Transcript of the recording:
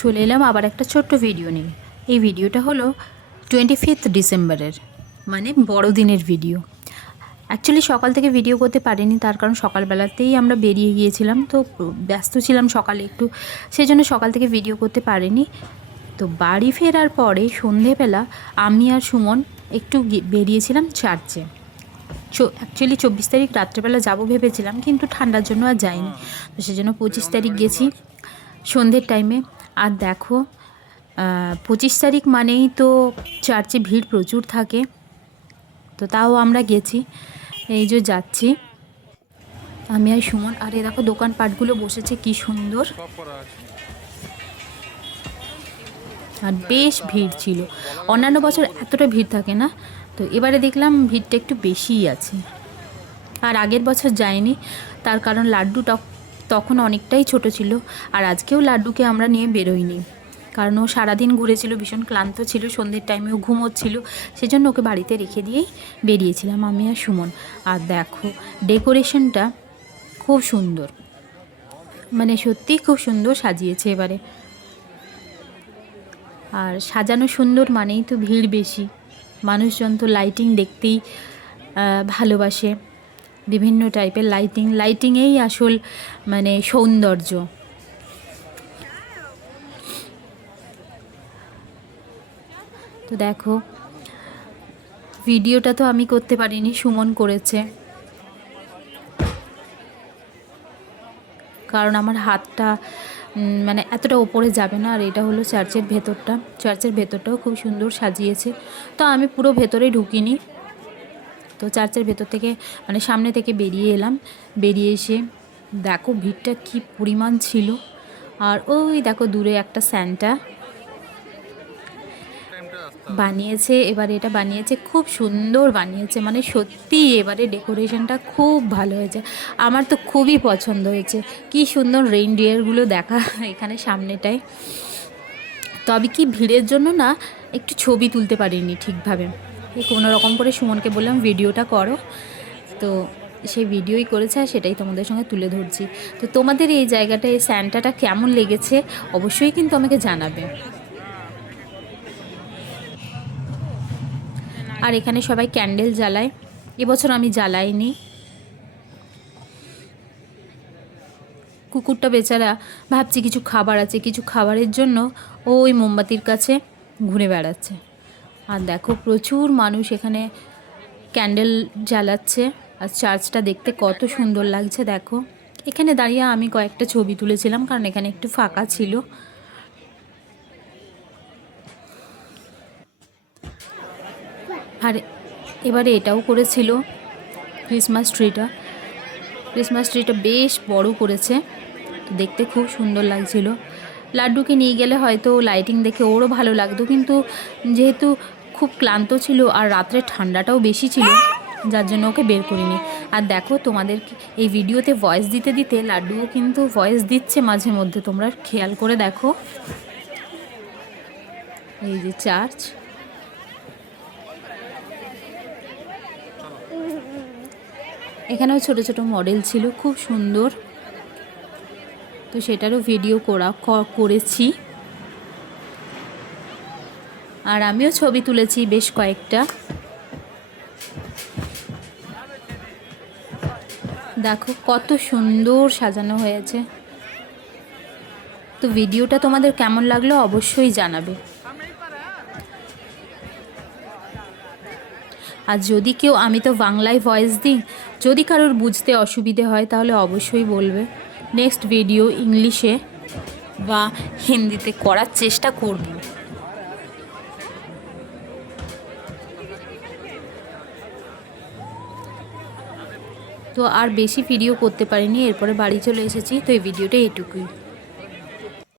চলে এলাম আবার একটা ছোট্ট ভিডিও নিয়ে। এই ভিডিওটা হলো 25 ডিসেম্বরের, মানে বড়দিনের ভিডিও। অ্যাকচুয়ালি সকাল থেকে ভিডিও করতে পারিনি, তার কারণ সকালবেলাতেই আমরা বেরিয়ে গিয়েছিলাম, তো ব্যস্ত ছিলাম সকালে একটু, সেই জন্য সকাল থেকে ভিডিও করতে পারিনি। তো বাড়ি ফেরার পরে সন্ধেবেলা আমি আর সুমন একটু বেরিয়েছিলাম চার্চে। অ্যাকচুয়ালি 24 তারিখ রাত্রেবেলা যাবো ভেবেছিলাম, কিন্তু ঠান্ডার জন্য আর যাইনি। তো সেজন্য 25 তারিখ গেছি সন্ধ্যের টাইমে। আর দেখো 25 তারিখ মানেই তো চার্চে ভিড় প্রচুর থাকে, তো তাও আমরা গেছি। এই যে যাচ্ছি আমি আর সুমন, আর এ দেখো দোকানপাটগুলো বসেছে কি সুন্দর, আর বেশ ভিড় ছিল। অন্যান্য বছর এতটা ভিড় থাকে না, তো এবারে দেখলাম ভিড়টা একটু বেশিই আছে। আর আগের বছর যায়নি, তার কারণ লাড্ডু তখন অনেকটাই ছোট ছিল। আর আজকেও লাড্ডুকে আমরা নিয়ে বেরোইনি, কারণ ও সারাদিন ঘুরেছিল, ভীষণ ক্লান্ত ছিল, সন্ধ্যের টাইমেও ঘুমোচ্ছিল, সেজন্য ওকে বাড়িতে রেখে দিয়েই বেরিয়েছিলাম আমি আর সুমন। আর দেখো ডেকোরেশনটা খুব সুন্দর, মানে সত্যিই খুব সুন্দর সাজিয়েছে এবারে। আর সাজানো সুন্দর মানেই তো ভিড় বেশি, মানুষজন তো লাইটিং দেখতেই ভালোবাসে। বিভিন্ন টাইপের লাইটিংয়েই আসল মানে সৌন্দর্য। তো দেখো ভিডিওটা তো আমি করতে পারিনি, সুমন করেছে, কারণ আমার হাতটা মানে এতটা ওপরে যাবে না। আর এটা হলো চার্চের ভেতরটা, চার্চের ভেতরটাও খুব সুন্দর সাজিয়েছে। তো আমি পুরো ভেতরে ঢুকিনি, তো চার্চের ভেতর থেকে মানে সামনে থেকে বেরিয়ে এলাম। বেরিয়ে এসে দেখো ভিড়টা কি পরিমাণ ছিল। আর ওই দেখো দূরে একটা স্যান্টা বানিয়েছে, এবারে এটা বানিয়েছে খুব সুন্দর বানিয়েছে, মানে সত্যি এবারে ডেকোরেশনটা খুব ভালো হয়েছে। আমার তো খুবই পছন্দ হয়েছে, কি সুন্দর রেইনডিয়ারগুলো দেখা এখানে সামনেটায়। তবে কি ভিড়ের জন্য না একটু ছবি তুলতে পারিনি ঠিকভাবে, কোনো রকম করে সুমনকে বললাম ভিডিওটা করো, তো সেই ভিডিওই করেছে, আর সেটাই তোমাদের সঙ্গে তুলে ধরছি। তো তোমাদের এই জায়গাটা, এই স্যান্টাটা কেমন লেগেছে অবশ্যই কিন্তু আমাকে জানাবে। আর এখানে সবাই ক্যান্ডেল জ্বালায়, এবছর আমি জ্বালাইনি। কুকুরটা বেচারা ভাবছি কিছু খাবার আছে, কিছু খাবারের জন্য ওই মোমবাতির কাছে ঘুরে বেড়াচ্ছে। আর দেখো প্রচুর মানুষ এখানে ক্যান্ডেল জ্বালাচ্ছে, আর চার্চটা দেখতে কত সুন্দর লাগছে। দেখো এখানে দাঁড়িয়ে আমি কয়েকটা ছবি তুলেছিলাম, কারণ এখানে একটু ফাঁকা ছিল। আর এবারে এটাও করেছিল ক্রিসমাস ট্রিটা বেশ বড় করেছে, দেখতে খুব সুন্দর লাগছিল। লাড্ডুকে নিয়ে গেলে হয়তো লাইটিং দেখে ওরও ভালো লাগতো, কিন্তু যেহেতু খুব ক্লান্ত ছিল আর রাত্রে ঠান্ডাটাও বেশি ছিল, যার জন্য ওকে বের করিনি। আর দেখো তোমাদের এই ভিডিওতে ভয়েস দিতে দিতে লাড্ডুও কিন্তু ভয়েস দিচ্ছে মাঝে মধ্যে, তোমরা খেয়াল করে দেখো। এই যে চার্চ, এখানেও ছোট ছোট মডেল ছিল খুব সুন্দর, তো সেটারও ভিডিও করেছি। আর আমিও ছবি তুলেছি বেশ কয়েকটা। দেখো কত সুন্দর সাজানো হয়েছে। তো ভিডিওটা তোমাদের কেমন লাগলো অবশ্যই জানাবে। আর যদি কেউ, আমি তো বাংলায় ভয়েস দিই, যদি কারোর বুঝতে অসুবিধে হয় তাহলে অবশ্যই বলবে, নেক্সট ভিডিও ইংলিশে বা হিন্দিতে করার চেষ্টা করব। তো আর বেশি ভিডিও করতে পারিনি, এরপরে বাড়ি চলে এসেছি, তো এই ভিডিওটা এইটুকুই।